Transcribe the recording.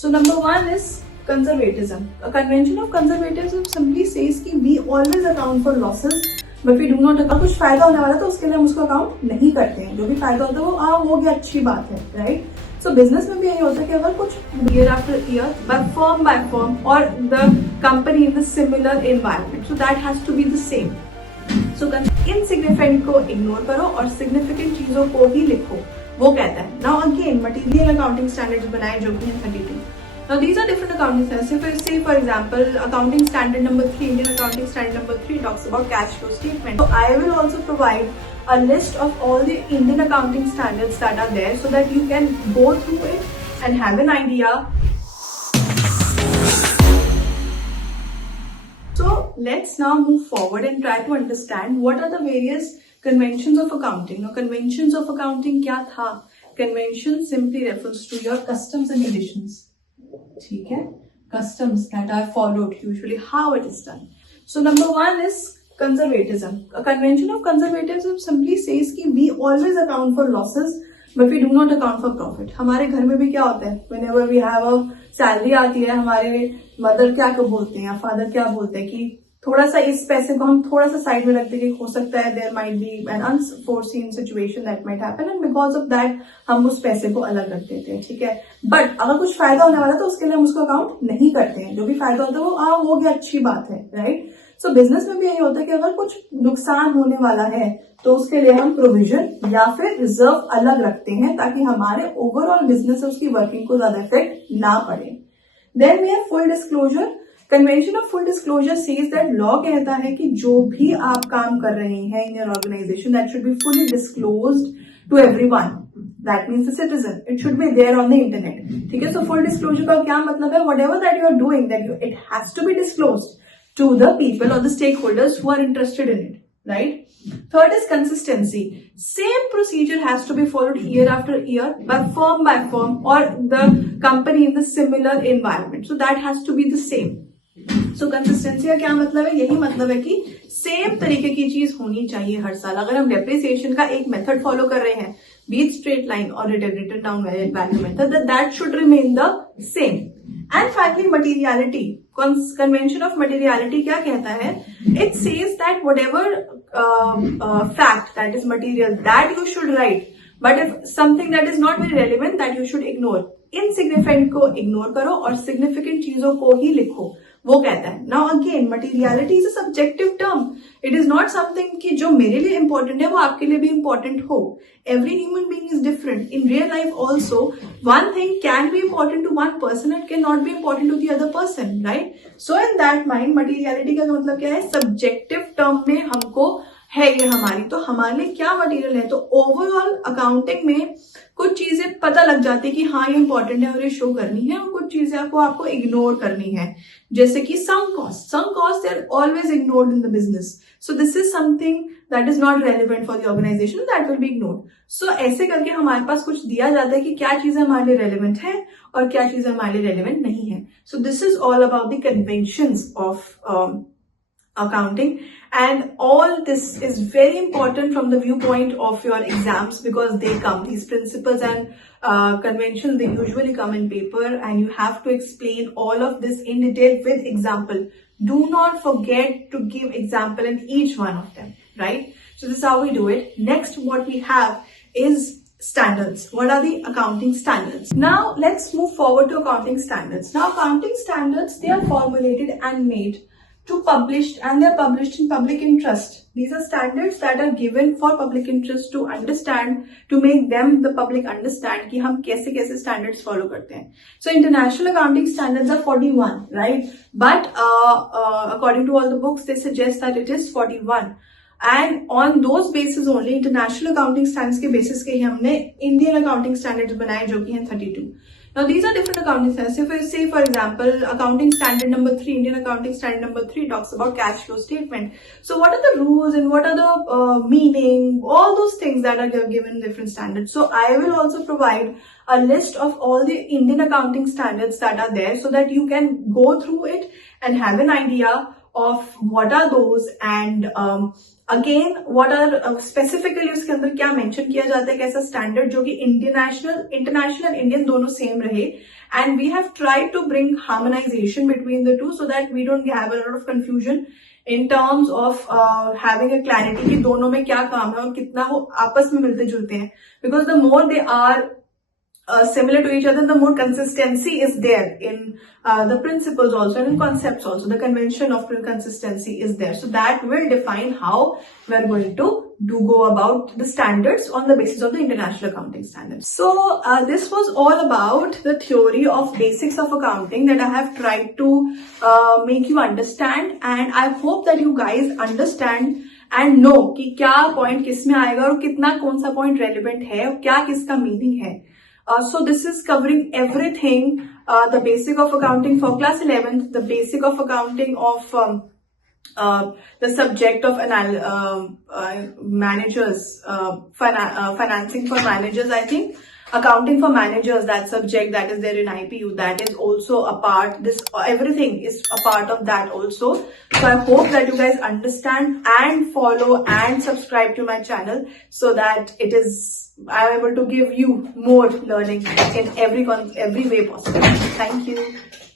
So number one is conservatism. A convention of conservatism simply says कि we always account for losses, but we do not account. कुछ फायदा होने वाला तो उसके लिए हम उसको अकाउंट नहीं करते हैं. जो भी फायदा होता है वो हो गया, अच्छी बात है, राइट? सो बिजनेस में भी यही होता है कि अगर कुछ year after year by firm और the company in the similar environment, so that has to be the same. So insignificant को इग्नोर करो और सिग्निफिकेंट चीजों को ही लिखो, वो कहता है. Now again material accounting standards बनाए जो कि हैं 32. Now these are different accounting standards. Say for example, accounting standard number 3, Indian accounting standard number 3 talks about cash flow statement. So I will also provide a list of all the Indian accounting standards that are there so that you can go through it and have an idea. So let's now move forward and try to understand what are the various conventions of accounting. Now conventions of accounting क्या था? Convention simply refers to your customs and traditions. ठीक है, customs that are followed, usually how it is done. So number one is conservatism. A convention of conservatism simply says कि we always account for losses, but we do not account for profit. हमारे घर में भी क्या होता है, whenever we have a salary आती है, हमारे मदर क्या बोलते हैं या फादर क्या बोलते हैं कि थोड़ा सा इस पैसे को हम थोड़ा सा साइड में रख देंगे, हो सकता है there might be an unforeseen situation that might happen and because of that हम उस पैसे को अलग रख देते हैं. ठीक है, बट अगर कुछ फायदा होने वाला तो उसके लिए हम उसको अकाउंट नहीं करते हैं. जो भी फायदा होता है वो हो गया, अच्छी बात है, राइट? सो बिजनेस में भी यही होता है कि अगर कुछ नुकसान होने वाला है तो उसके लिए हम प्रोविजन या फिर रिजर्व अलग रखते हैं ताकि हमारे ओवरऑल बिजनेस उसकी वर्किंग को ज्यादा इफेक्ट ना पड़े. Then we have full disclosure. Convention of full disclosure says that law कहता है कि जो भी आप काम कर रहे हैं in your organization that should be fully disclosed to everyone. That means the citizen, it should be there on the internet. ठीक है, सो फुल डिस्क्लोजर का क्या मतलब है? Whatever that you are doing that it has to be disclosed to the people और the stakeholders who are interested in it, right? Third is consistency. Same procedure has to be followed year after year by firm or the company in the similar environment. So that has to be the same. So consistency का क्या मतलब है? यही मतलब है कि same तरीके की चीज होनी चाहिए हर साल. अगर हम डेप्रिसिएशन का एक मेथड फॉलो कर रहे हैं, be it straight line or written down value method, that should remain the same. And finally, materiality. Convention of materiality क्या कहता है? It says that whatever fact that is material, that you should write. But if something that is not very relevant, that you should ignore. Insignificant को ignore करो और significant चीजों को ही लिखो, वो कहता है. Now again, materiality is a subjective term. It is not something कि जो मेरे लिए important है वो आपके लिए भी important हो. Every human being is different. In real life also, one thing can be important to one person and cannot be important to the other person, right? So in that mind, materiality का मतलब क्या है? Subjective term में हमको है ये हमारी, तो हमारे लिए क्या मटेरियल है. तो ओवरऑल अकाउंटिंग में कुछ चीजें पता लग जाती है कि हाँ ये इंपॉर्टेंट है और ये शो करनी है, और कुछ चीजें आपको इग्नोर करनी है. जैसे कि some cost they are always ignored in the business. So this is something that is not relevant for the organization, that will be ignored. So ऐसे करके हमारे पास कुछ दिया जाता है कि क्या चीजें हमारे लिए रेलिवेंट है और क्या चीजें हमारे लिए रेलिवेंट नहीं है. सो this is all about the conventions of accounting, and all this is very important from the viewpoint of your exams because they come, these principles and conventions, they usually come in paper and you have to explain all of this in detail with example. Do not forget to give example in each one of them, right? So this is how we do it. Next, what we have is standards. What are the accounting standards? Now let's move forward to accounting standards. Now accounting standards, they are formulated and made to published, and they are published in public interest. These are standards that are given for public interest to understand, to make them the public understand कि हम कैसे कैसे standards follow करते हैं. So international accounting standards are 41, right? But according to all the books, they suggest that it is 41. And on those basis only, international accounting standards के basis के ही हमने Indian accounting standards बनाए जो कि हैं 32. Now these are different accounting standards. If I say for example, accounting standard number 3, Indian accounting standard number 3 talks about cash flow statement. So what are the rules and what are the meaning, all those things that are given in different standards. So I will also provide a list of all the Indian accounting standards that are there so that you can go through it and have an idea of what are those and again what are specifically उसके अंदर क्या mention किया जाता है, कैसा standard जो कि international Indian दोनों सेम रहे, and we have tried to bring harmonization between the two so that we don't have a lot of confusion in terms of having a clarity कि दोनों में क्या काम है और कितना वो आपस में मिलते जुलते हैं, because the more they are similar to each other, the more consistency is there in the principles also and in concepts also. The convention of consistency is there. So that will define how we're going to go about the standards on the basis of the international accounting standards. So this was all about the theory of basics of accounting that I have tried to make you understand, and I hope that you guys understand and know कि क्या point किस में आएगा और कितना कौन सा point relevant है और क्या किसका meaning है. So this is covering everything, the basic of accounting for class 11th, the basic of accounting of the subject of managers, financing for managers, I think. Accounting for managers, that subject that is there in IPU, that is also a part. Everything is a part of that also. So I hope that you guys understand and follow and subscribe to my channel so that I am able to give you more learning in every way possible. Thank you.